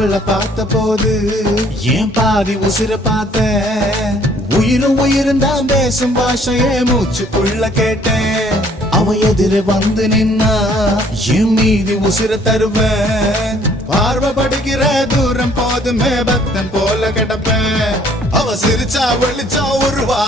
அவளை பார்த்த போது ஏன் பாதி உசிர பார்த்த உயிரும் உயிரும் தான் பேசும் பாஷையே மூச்சுக்குள்ள கேட்டேன் அவ எதிர வந்து நின்னா என் மீதி உசிர தருவேன் பார்வைப்படுகிற தூரம் போதுமே பக்தன் போல கிடப்பேன் அவ சிரிச்சா வெளிச்சா உருவா